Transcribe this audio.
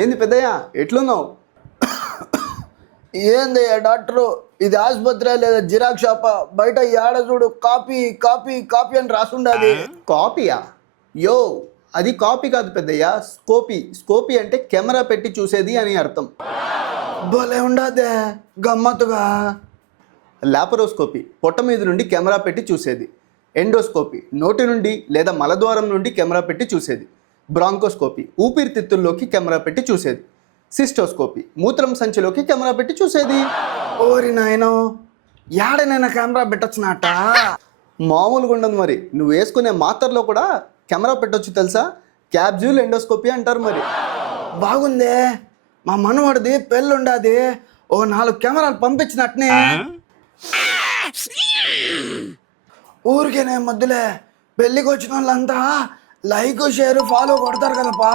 ఏంది పెద్దయ్య ఎట్లున్నావు? ఏందయ్యా డాక్టరు, ఇది ఆసుపత్రి లేదా జిరాక్స్ షాపా? బయట ఏడ చూడు కాపీ కాపీ కాపీ అని రాసుండాది. కాపీయా? యో, అది కాపీ కాదు పెద్దయ్య, స్కోపీ. స్కోపీ అంటే కెమెరా పెట్టి చూసేది అని అర్థం. భలే ఉండదే గమ్మత్తుగా. లాపరోస్కోపీ పొట్ట మీద నుండి కెమెరా పెట్టి చూసేది. ఎండోస్కోపీ నోటి నుండి లేదా మలద్వారం నుండి కెమెరా పెట్టి చూసేది. బ్రాంకోస్కోపీ ఊపిరితిత్తుల్లోకి కెమెరా పెట్టి చూసేది. సిస్టోస్కోపీ మూత్రం సంచిలోకి కెమెరా పెట్టి చూసేది. ఓరి నాయనో, ఏడనైనా కెమెరా పెట్టచ్చునట. మామూలుగా ఉండదు మరి. నువ్వు వేసుకునే మాత్రలో కూడా కెమెరా పెట్టొచ్చు తెలుసా? క్యాప్జ్యూల్ ఎండోస్కోపీ అంటారు మరి. బాగుందే, మా మనవాడిది పెళ్ళుండాది, ఓ 4 కెమెరాలు పంపించినట్నే. ఊరికేనే మధ్యలే పెళ్ళికి వచ్చిన వాళ్ళంతా లైక్ షేర్ ఫాలో కొడతారు కదపా.